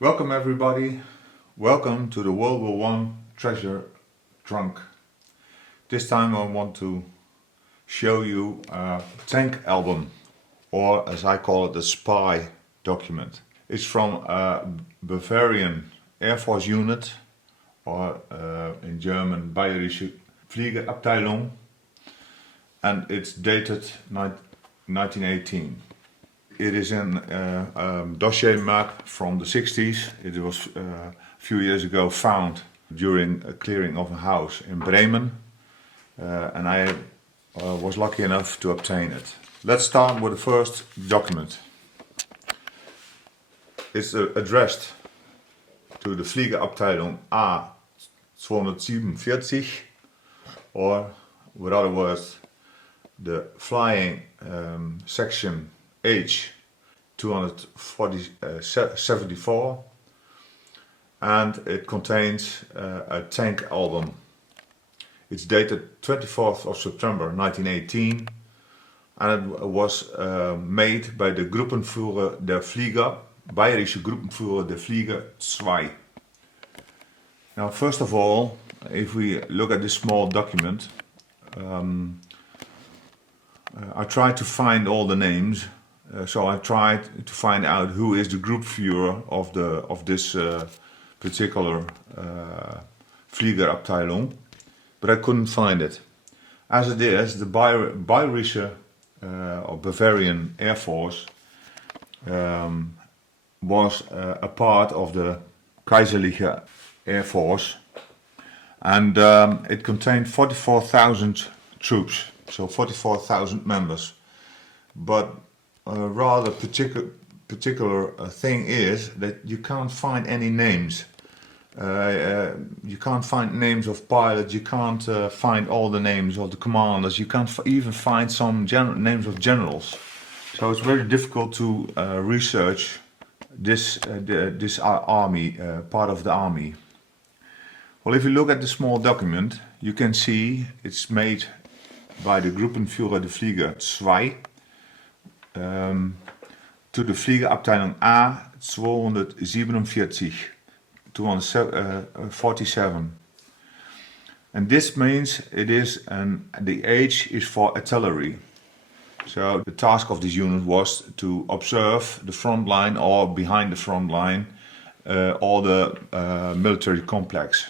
Welcome everybody, welcome to the WW1 Treasure Trunk. This time I want to show you a tank album, or as I call it, a spy document. It's from a Bavarian Airforce unit, or in German Bayerische Fliegerabteilung, and it's dated 1918. It is a dossier map from the 60s. It was a few years ago found during a clearing of a house in Bremen, and I was lucky enough to obtain it. Let's start with the first document. It's addressed to the Fliegerabteilung A247, or with other words, the flying section H274, and it contains a tank album. It's dated 24th of September 1918, and it was made by the Gruppenführer der Flieger, Bayerische Gruppenführer der Flieger 2. Now, first of all, if we look at this small document, I tried to find all the names. So I tried to find out who is the Gruppenführer of this particular Fliegerabteilung, but I couldn't find it. As it is, the Bayerische or Bavarian Air Force was a part of the Kaiserliche Air Force, and it contained 44,000 troops, so 44,000 members. But a rather particular thing is that you can't find any names. You can't find names of pilots, you can't find all the names of the commanders, you can't even find some names of generals. So it's very difficult to research this army, part of the army. Well, if you look at the small document, you can see it's made by the Gruppenführer der Flieger 2, to the Fliegerabteilung A247, and this means it is the H is for artillery. So the task of this unit was to observe the front line, or behind the front line, all the military complex.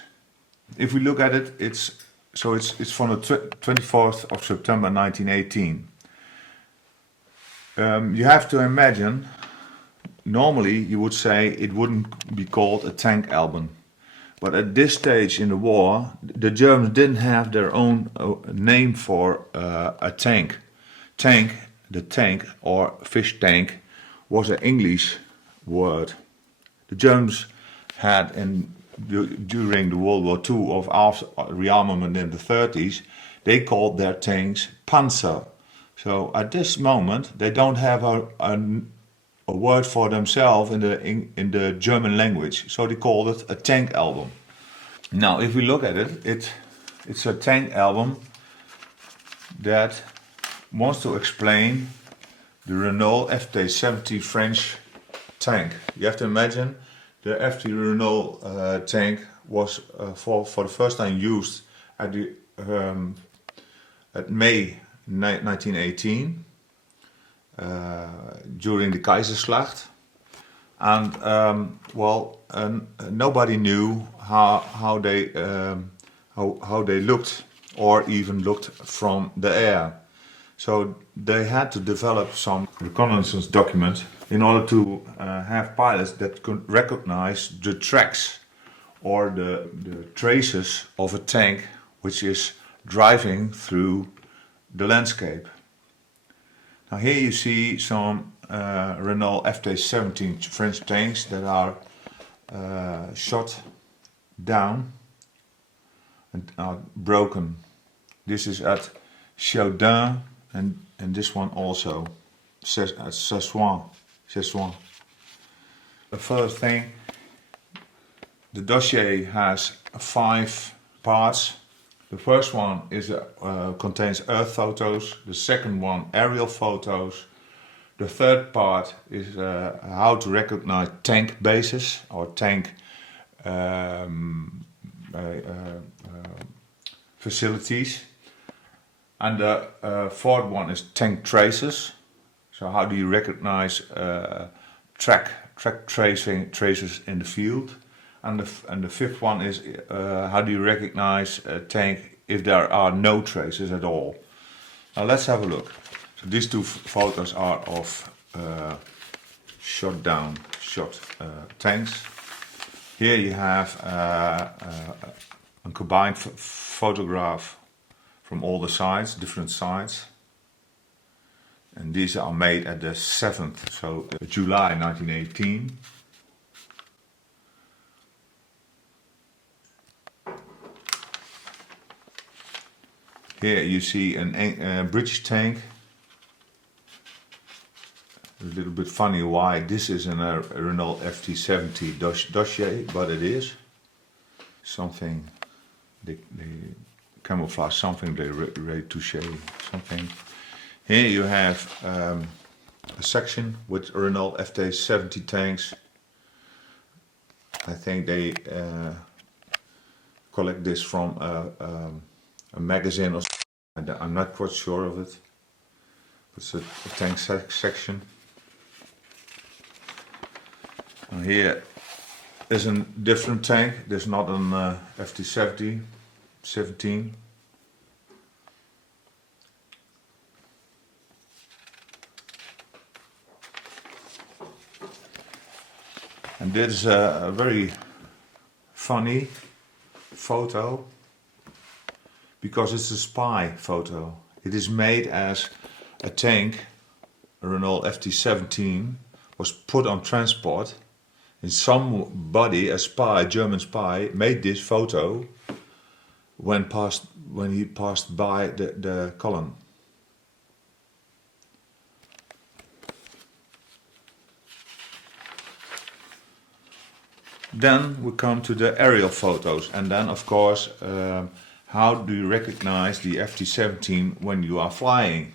If we look at it, it's from the 24th of September 1918. You have to imagine, normally you would say it wouldn't be called a tank album. But at this stage in the war, the Germans didn't have their own name for a tank. The tank, or fish tank, was an English word. The Germans had, during the World War II, of after rearmament in the 30s, they called their tanks Panzer. So at this moment, they don't have a word for themselves in the German language. So they called it a tank album. Now, if we look at it, it's a tank album that wants to explain the Renault FT-70 French tank. You have to imagine the FT Renault tank was for the first time used at May 1918 during the Kaiserslacht, and nobody knew how they looked, or even looked from the air. So they had to develop some reconnaissance document in order to have pilots that could recognize the tracks or the traces of a tank which is driving through the landscape. Now here you see some Renault FT-70 French tanks that are shot down and are broken. This is at Chaudin, and this one also at Sessoin. The first thing, the dossier has 5 parts. The first one contains earth photos, the second one aerial photos, The third part is how to recognize tank bases or tank um, facilities. And the fourth one is tank traces. So how do you recognize track traces in the field? And the fifth one is how do you recognize a tank if there are no traces at all? Now let's have a look. So these two photos are of shot tanks. Here you have a combined photograph from all the sides, different sides. And these are made at the 7th, so July 1918. Here you see a British tank. A little bit funny why this is in a Renault FT70 dossier, but it is. Something, they camouflage something, they ready to show something. Here you have a section with Renault FT70 tanks. I think they collect this from a magazine or something. I'm not quite sure of it. It's a tank section. And here is a different tank. There's not an FT70 17. And this is a very funny photo because it's a spy photo. It is made as a tank, a Renault FT17, was put on transport, and somebody, a spy, a German spy, made this photo when he passed by the column. Then we come to the aerial photos, and then of course how do you recognize the FT-17 when you are flying?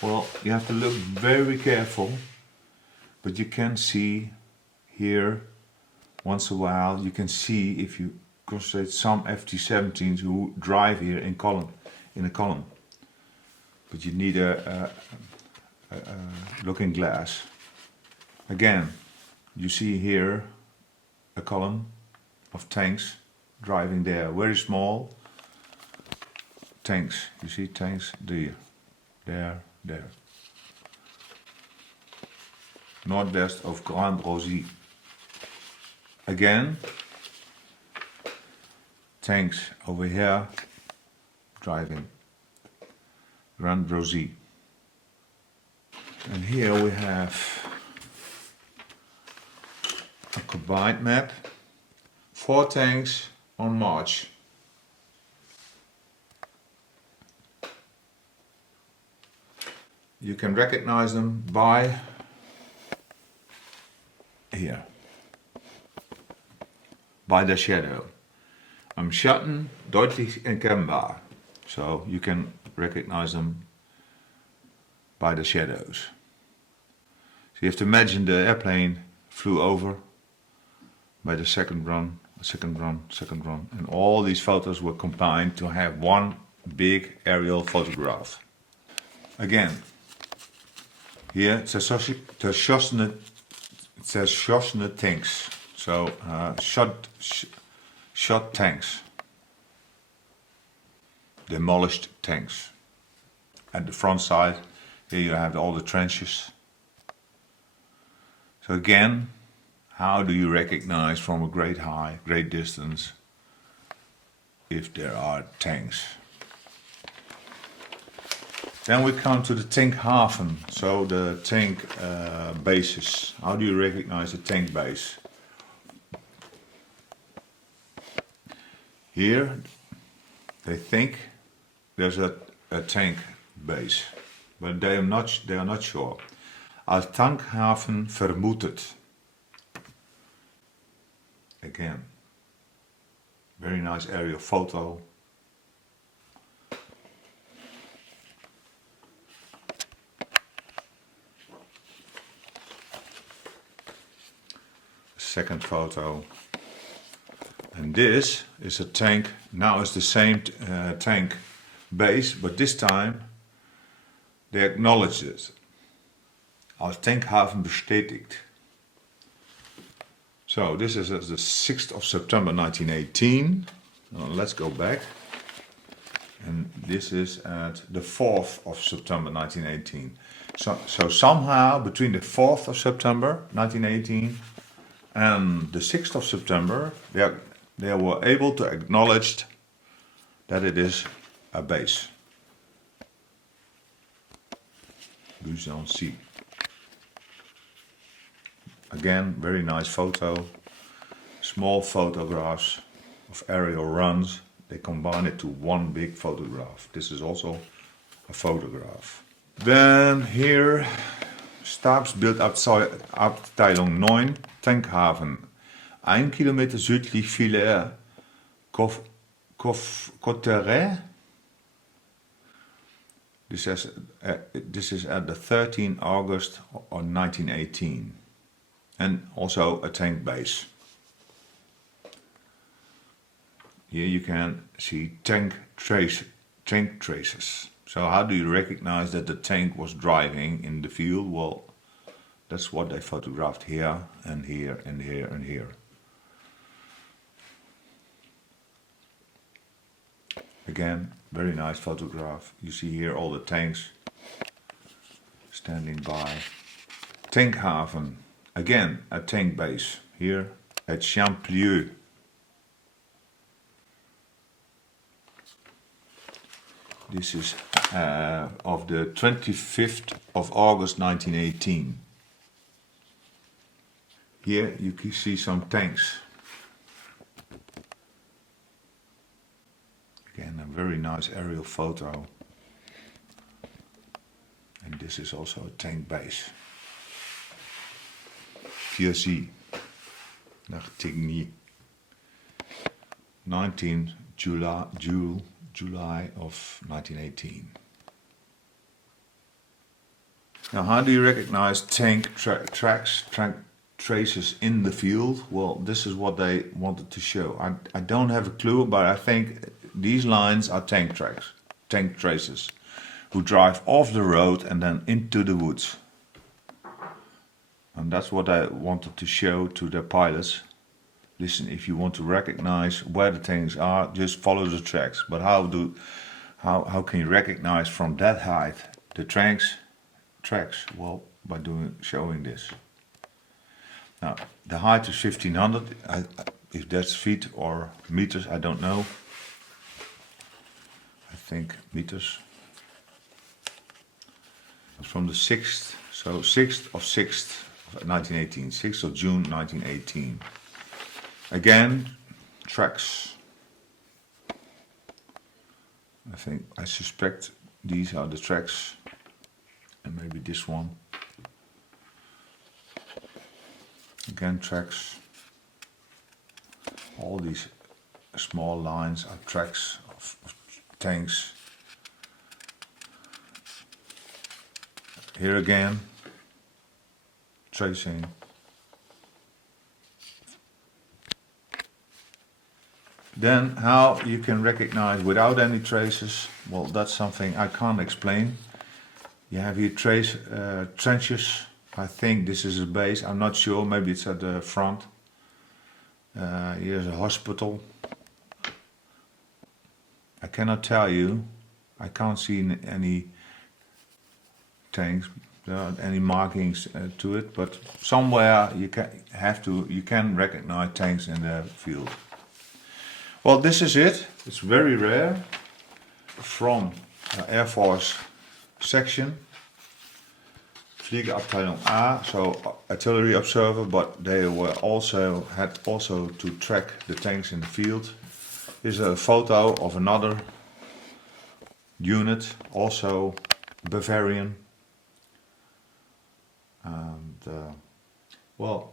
Well, you have to look very careful, but you can see here once in a while, you can see if you concentrate some FT-17s who drive here in a column. But you need a looking glass. Again, you see here a column of tanks driving there, very small tanks. You see tanks there. Northwest of Grande Rosy. Again, tanks over here driving Grande Rosy. And here we have a combined map, 4 tanks on march. You can recognize them by here, by the shadow. Am Schatten deutlich erkennbar. So you can recognize them by the shadows. So you have to imagine the airplane flew over by the second run, and all these photos were combined to have one big aerial photograph. Again, here zerschossene tanks, so shot tanks, demolished tanks. At the front side, here you have all the trenches. So again, how do you recognize from a great distance if there are tanks? Then we come to the tank haven, so the tank bases. How do you recognize a tank base? Here they think there's a tank base, but they are not sure. Als Tankhafen vermutet. Again, very nice aerial photo. second photo. And this is a tank. Now it's the same tank base, but this time they acknowledged it. Als Tankhafen bestätigt. So this is the 6th of September 1918. Now let's go back. And this is at the 4th of September 1918. So somehow between the 4th of September 1918 and the 6th of September, they were able to acknowledge that it is a base. Busancy. Again, very nice photo. Small photographs of aerial runs. They combine it to one big photograph. This is also a photograph. Then here, Stabsbildabteilung 9, Tankhafen. 1 Kilometer südlich Filaire Cotteret. This is at the 13th August of 1918. And also a tank base. Here you can see tank traces. So how do you recognize that the tank was driving in the field? Well, that's what they photographed here and here and here and here. Again, very nice photograph. You see here all the tanks standing by. Tankhaven, again a tank base here at Champlieu. This is of the 25th of August 1918. Here you can see some tanks. Again, a very nice aerial photo. And this is also a tank base. Vierzy, nach Tigny. 19 July of 1918. Now, how do you recognize tank traces in the field? Well, this is what they wanted to show. I don't have a clue, but I think these lines are tank traces, who drive off the road and then into the woods. And that's what I wanted to show to the pilots. Listen, if you want to recognize where the tanks are, just follow the tracks. But how can you recognize from that height the tracks? Well, by showing this. Now, the height is 1500. If that's feet or meters, I don't know. I think meters. It's from the 6th, so 6th of 1918, 6th of June 1918. Again, tracks. I suspect these are the tracks, and maybe this one. Again, tracks. All these small lines are tracks of tanks. Here again, tracing. Then how you can recognize without any traces, well, that's something I can't explain. You have here trenches. I think this is a base, I'm not sure, maybe it's at the front. Here's a hospital. I cannot tell you, I can't see any tanks, there aren't any markings to it, but somewhere you can recognize tanks in the field. Well, this is it. It's very rare from Air Force section, Fliegerabteilung A, so artillery observer, but they had also to track the tanks in the field. Here's a photo of another unit, also Bavarian. And well,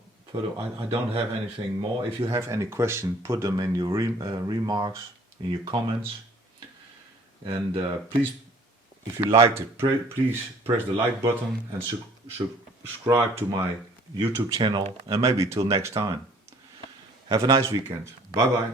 I don't have anything more. If you have any questions, put them in your remarks, in your comments. And please, if you liked it, please press the like button and subscribe to my YouTube channel, and maybe till next time. Have a nice weekend. Bye bye.